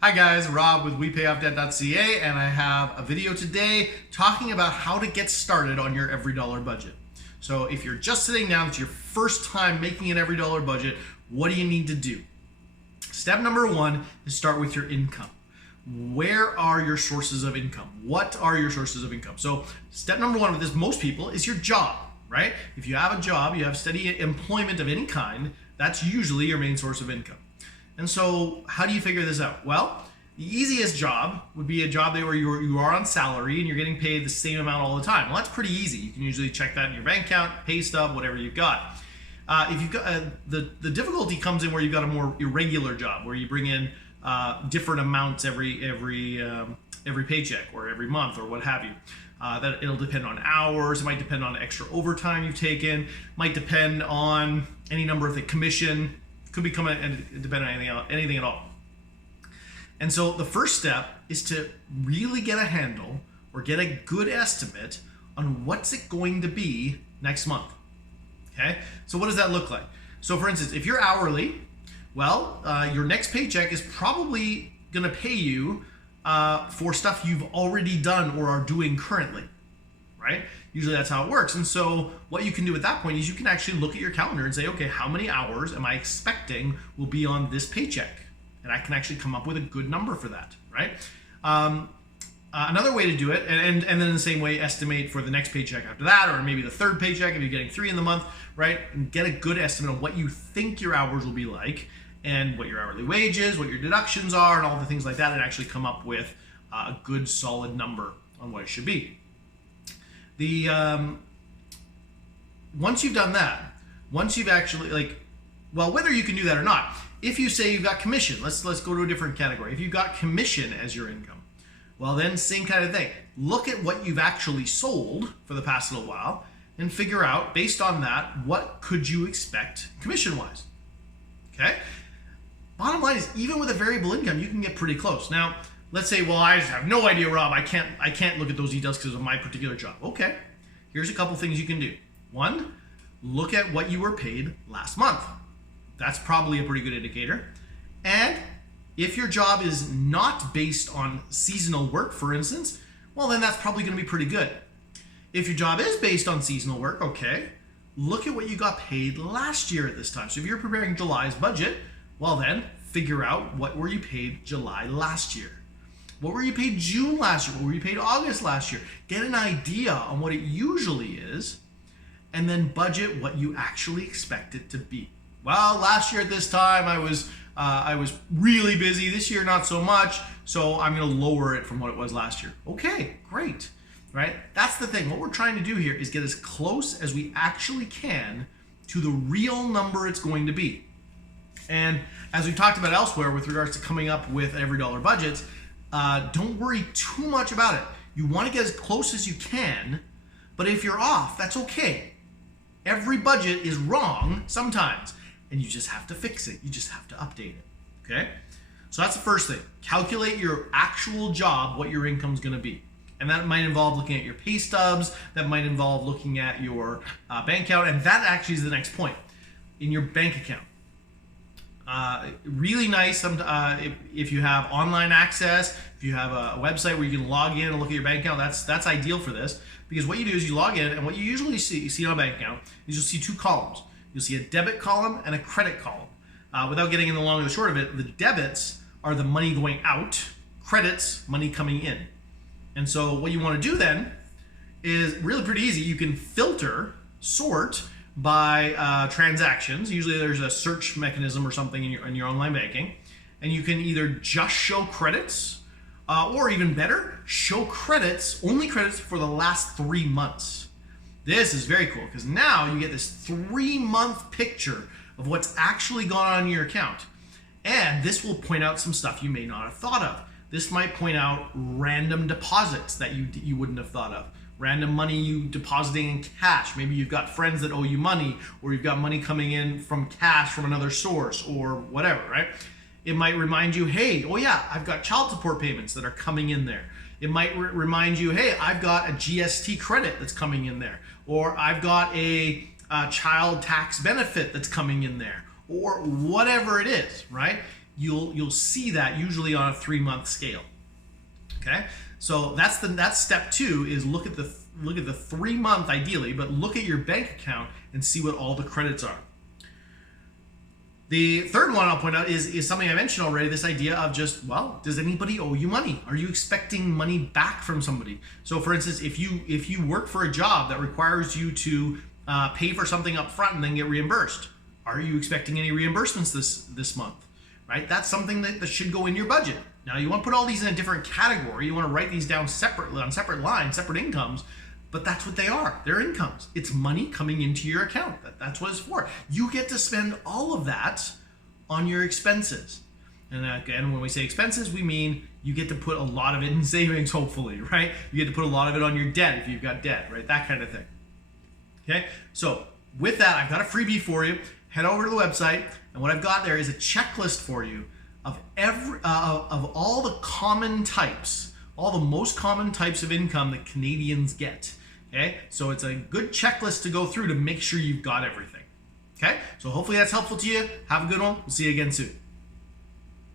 Hi guys, Rob with WePayOffDebt.ca, and I have a video today talking about how to get started on your EveryDollar budget. So if you're just sitting down, it's your first time making an EveryDollar budget, what do you need to do? Step number one is start with your income. Where are your sources of income? What are your sources of income? So step number one with this, most people, is your job, right? If you have a job, you have steady employment of any kind, that's usually your main source of income. And so how do you figure this out? Well, the easiest job would be a job where you are on salary and you're getting paid the same amount all the time. Well, that's pretty easy. You can usually check that in your bank account, pay stub, whatever you've got. If you've got the difficulty comes in where you've got a more irregular job where you bring in different amounts every paycheck or every month or what have you. That it'll depend on hours. It might depend on extra overtime you've taken. Might depend on any number of things. Commission. Could become depend on anything at all. And so the first step is to really get a handle or get a good estimate on what's it going to be next month. Okay, so what does that look like? So for instance, if you're hourly, well, your next paycheck is probably going to pay you for stuff you've already done or are doing currently, right? Usually that's how it works. And so what you can do at that point is you can actually look at your calendar and say, okay, how many hours am I expecting will be on this paycheck? And I can actually come up with a good number for that, right? Another way to do it, and then in the same way, estimate for the next paycheck after that, or maybe the third paycheck if you're getting 3 in the month, right? And get a good estimate of what you think your hours will be like and what your hourly wage is, what your deductions are, and all the things like that, and actually come up with a good solid number on what it should be. Once you've done that, once you've actually whether you can do that or not, if you say you've got commission, let's go to a different category. If you've got commission as your income, well then same kind of thing. Look at what you've actually sold for the past little while and figure out based on that, what could you expect commission-wise, okay? Bottom line is even with a variable income, you can get pretty close. Now, let's say, well, I just have no idea, Rob. I can't look at those details because of my particular job. Okay, here's a couple things you can do. One, look at what you were paid last month. That's probably a pretty good indicator. And if your job is not based on seasonal work, for instance, well, then that's probably going to be pretty good. If your job is based on seasonal work, okay, look at what you got paid last year at this time. So if you're preparing July's budget, well then, figure out what were you paid July last year. What were you paid June last year? What were you paid August last year? Get an idea on what it usually is, and then budget what you actually expect it to be. Well, last year at this time I was really busy. This year not so much, so I'm going to lower it from what it was last year. Okay, great, right? That's the thing. What we're trying to do here is get as close as we actually can to the real number it's going to be. And as we talked about elsewhere with regards to coming up with EveryDollar budgets, don't worry too much about it. You want to get as close as you can, but if you're off, that's okay. Every budget is wrong sometimes, and you just have to fix it. You just have to update it, okay? So that's the first thing. Calculate your actual job, what your income's going to be. And that might involve looking at your pay stubs. That might involve looking at your bank account, and that actually is the next point. In your bank account. Really nice if you have online access, if you have a website where you can log in and look at your bank account, that's ideal for this, because what you do is you log in, and what you usually see on a bank account is you'll see 2 columns. You'll see a debit column and a credit column. Without getting in the long or the short of it, the debits are the money going out, credits, money coming in. And so what you want to do then is really pretty easy. You can filter, sort, by transactions. Usually there's a search mechanism or something in your online banking, and you can either just show credits or even better, show credits, only credits for the last 3 months. This is very cool because now you get this 3-month picture of what's actually gone on in your account, and this will point out some stuff you may not have thought of. This might point out random deposits that you wouldn't have thought of. Random money you depositing in cash. Maybe you've got friends that owe you money, or you've got money coming in from cash from another source or whatever, right? It might remind you, hey, oh yeah, I've got child support payments that are coming in there. It might remind you, hey, I've got a GST credit that's coming in there, or I've got a child tax benefit that's coming in there, or whatever it is, right? you'll see that usually on a 3-month scale. Okay, so that's step 2, is look at the 3-month ideally, but look at your bank account and see what all the credits are. The third one I'll point out is something I mentioned already, this idea of just, well, does anybody owe you money? Are you expecting money back from somebody? So for instance, if you work for a job that requires you to pay for something up front and then get reimbursed, are you expecting any reimbursements this month? Right? That's something that should go in your budget. Now you want to put all these in a different category. You want to write these down separately on separate lines, separate incomes, but that's what they are. They're incomes. It's money coming into your account. That's what it's for. You get to spend all of that on your expenses. And again, when we say expenses, we mean you get to put a lot of it in savings, hopefully, right? You get to put a lot of it on your debt if you've got debt, right? That kind of thing. Okay, so with that, I've got a freebie for you. Head over to the website, and what I've got there is a checklist for you of all the common types, all the most common types of income that Canadians get. Okay, so it's a good checklist to go through to make sure you've got everything. Okay, so hopefully that's helpful to you. Have a good one. We'll see you again soon.